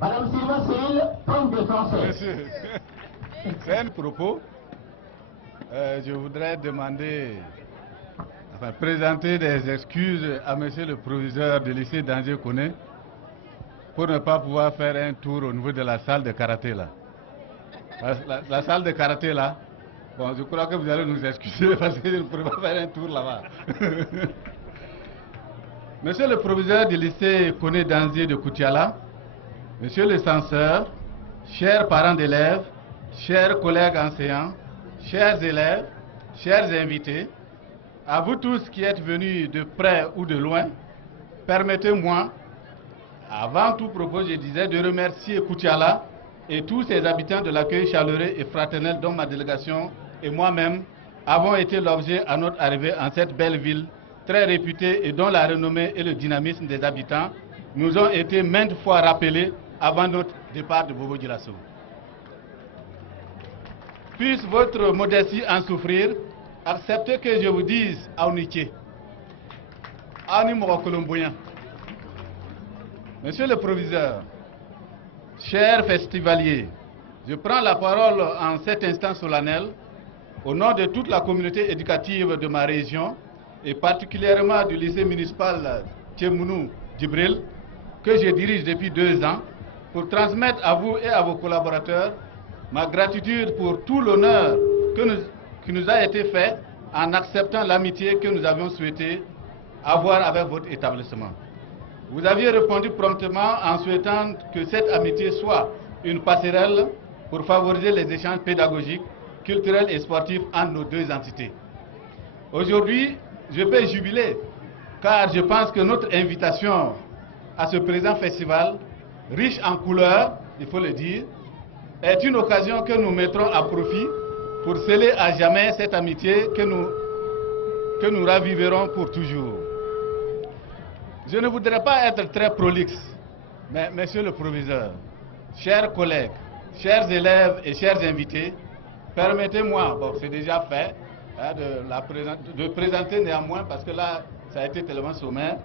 Madame Sylvain Cyril, prof de français. Monsieur, c'est un propos. Je voudrais demander, présenter des excuses à monsieur le proviseur du lycée d'Angers-Koné pour ne pas pouvoir faire un tour au niveau de la salle de karaté là. La salle de karaté là, bon, je crois que vous allez nous excuser parce que je ne pourrais pas faire un tour là-bas. Monsieur le proviseur du lycée Koné d'Angers de Koutiala, monsieur le censeur, chers parents d'élèves, chers collègues enseignants, chers élèves, chers invités, à vous tous qui êtes venus de près ou de loin, permettez-moi, avant tout propos, je disais, de remercier Koutiala et tous ses habitants de l'accueil chaleureux et fraternel dont ma délégation et moi-même avons été l'objet à notre arrivée en cette belle ville très réputée et dont la renommée et le dynamisme des habitants nous ont été maintes fois rappelés avant notre départ de Bobo-Dioulasso. Puisse votre modestie en souffrir, acceptez que je vous dise à Ouniché, Monsieur le proviseur, chers festivaliers, je prends la parole en cet instant solennel au nom de toute la communauté éducative de ma région et particulièrement du lycée municipal Tchemounou Djibril que je dirige depuis 2 ans pour transmettre à vous et à vos collaborateurs ma gratitude pour tout l'honneur qui nous a été fait en acceptant l'amitié que nous avions souhaité avoir avec votre établissement. Vous aviez répondu promptement en souhaitant que cette amitié soit une passerelle pour favoriser les échanges pédagogiques, culturels et sportifs entre nos 2 entités. Aujourd'hui, je peux jubiler car je pense que notre invitation à ce présent festival, riche en couleurs, il faut le dire, est une occasion que nous mettrons à profit pour sceller à jamais cette amitié que nous raviverons pour toujours. Je ne voudrais pas être très prolixe, mais monsieur le proviseur, chers collègues, chers élèves et chers invités, permettez-moi, bon c'est déjà fait, hein, de présenter néanmoins, parce que là, ça a été tellement sommaire.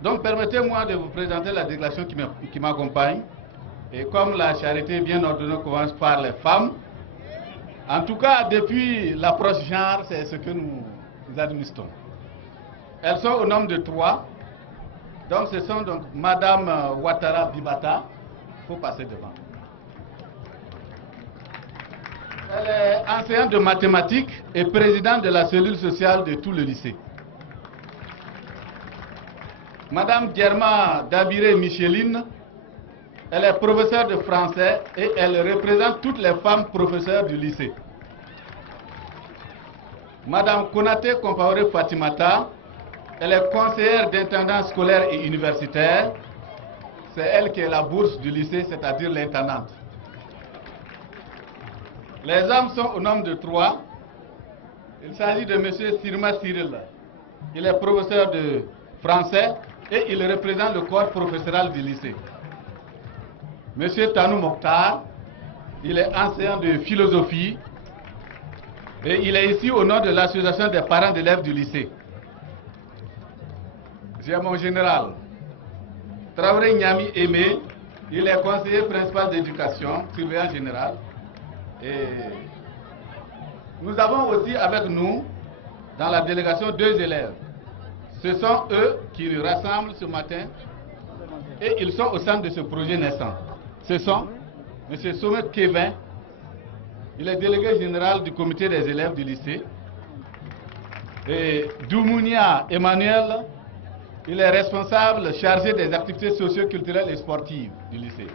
Donc permettez-moi de vous présenter la délégation qui m'accompagne. Et comme la charité bien ordonnée commence par les femmes, en tout cas depuis l'approche genre, c'est ce que nous administrons. Elles sont au nombre de 3. Donc ce sont donc Madame Ouattara Bibata, il faut passer devant. Elle est enseignante de mathématiques et présidente de la cellule sociale de tout le lycée. Madame Djerma Dabiré Micheline, elle est professeure de français et elle représente toutes les femmes professeurs du lycée. Madame Konate Compaoré Fatimata, elle est conseillère d'intendance scolaire et universitaire. C'est elle qui est la bourse du lycée, c'est-à-dire l'intendante. Les hommes sont au nombre de 3. Il s'agit de M. Sirma Cyril. Il est professeur de français et il représente le corps professoral du lycée. M. Tanou Mokhtar, il est enseignant de philosophie et il est ici au nom de l'association des parents d'élèves du lycée. J'ai mon général, Traoré Nyami Aimé, il est conseiller principal d'éducation, surveillant général. Et nous avons aussi avec nous, dans la délégation, 2 élèves. Ce sont eux qui nous rassemblent ce matin et ils sont au centre de ce projet naissant. Ce sont M. Somet Kevin, il est délégué général du comité des élèves du lycée, et Doumounia Emmanuel, il est responsable chargé des activités socio-culturelles et sportives du lycée.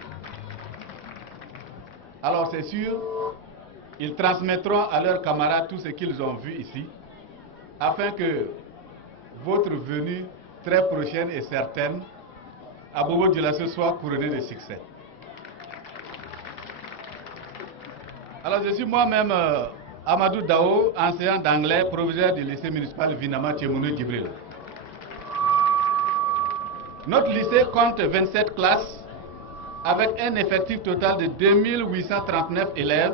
Alors c'est sûr, ils transmettront à leurs camarades tout ce qu'ils ont vu ici, afin que votre venue très prochaine et certaine à Bobo-Dioulasso soit couronnée de succès. Alors je suis moi-même Amadou Dao, enseignant d'anglais, proviseur du lycée municipal Vinama Tchemounou Djibril. Notre lycée compte 27 classes avec un effectif total de 2839 élèves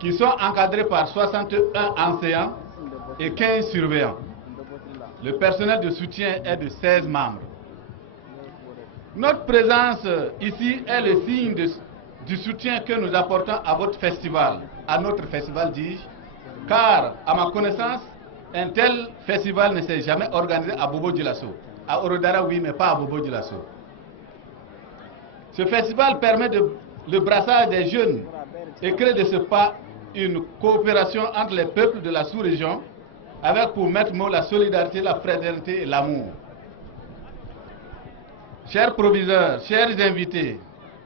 qui sont encadrés par 61 enseignants et 15 surveillants. Le personnel de soutien est de 16 membres. Notre présence ici est le signe du soutien que nous apportons à votre festival, à notre festival, dis-je, car, à ma connaissance, un tel festival ne s'est jamais organisé à Bobo-Dioulasso. À Orodara, oui, mais pas à Bobo-Dioulasso. Ce festival permet le brassage des jeunes et crée de ce pas une coopération entre les peuples de la sous-région avec pour maître mot la solidarité, la fraternité et l'amour. Chers proviseurs, chers invités,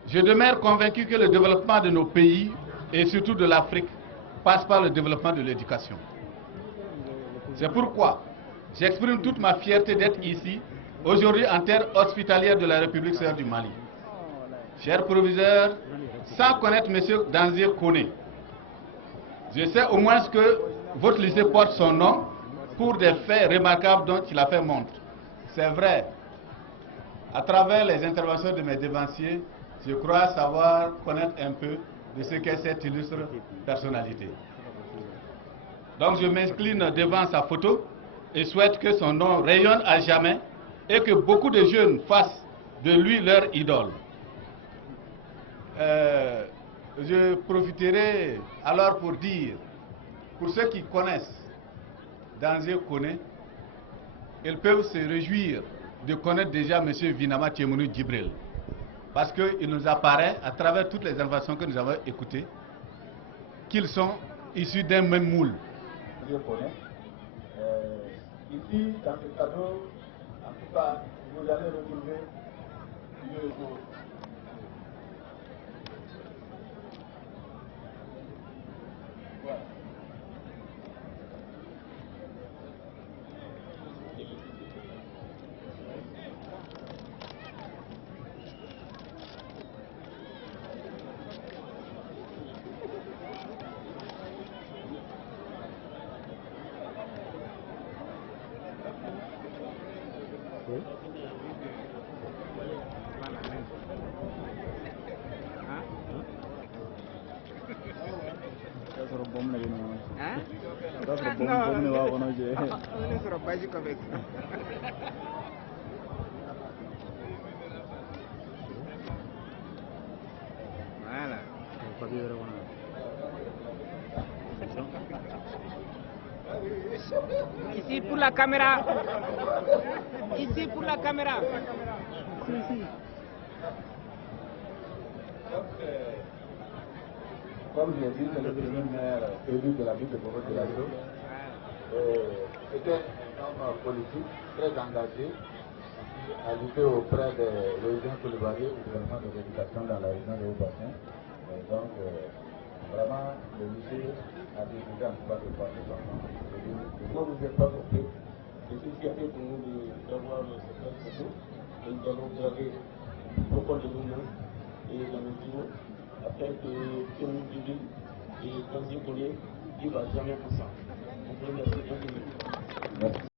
je demeure convaincu que le développement de nos pays et surtout de l'Afrique passe par le développement de l'éducation. C'est pourquoi j'exprime toute ma fierté d'être ici, aujourd'hui en terre hospitalière de la République sœur du Mali. Chers proviseurs, sans connaître M. Danzié Koné, je sais au moins que votre lycée porte son nom pour des faits remarquables dont il a fait montre. C'est vrai, à travers les interventions de mes dévanciers, je crois savoir connaître un peu de ce qu'est cette illustre personnalité. Donc je m'incline devant sa photo et souhaite que son nom rayonne à jamais et que beaucoup de jeunes fassent de lui leur idole. Je profiterai alors pour dire, pour ceux qui connaissent Danzié Koné, ils peuvent se réjouir de connaître déjà M. Vinama Tiemouni Djibril, parce qu'il nous apparaît, à travers toutes les informations que nous avons écoutées, qu'ils sont issus d'un même moule. Ici, dans ce cadeau, en tout cas, vous allez retrouver le jour. Ici pour la caméra. Ici pour la caméra. Comme je l'ai dit, c'est le premier maire élu de la ville de Bobo-Dioulasso. C'était un homme politique très engagé à lutter auprès des régions Coulibaly au gouvernement de l'éducation dans la région de Haut-Bassin. Donc, vraiment, le lycée a décidé en tout cas de passer son nom. Moi, vous n'êtes pas compris. Je suis fierté pour nous d'avoir cette photo. Et nous allons graver au col de nous-mêmes et dans le bureau afin que tout le monde dise et Danzié Koné, il ne va jamais pour ça. On peut remercier Danzié. Merci.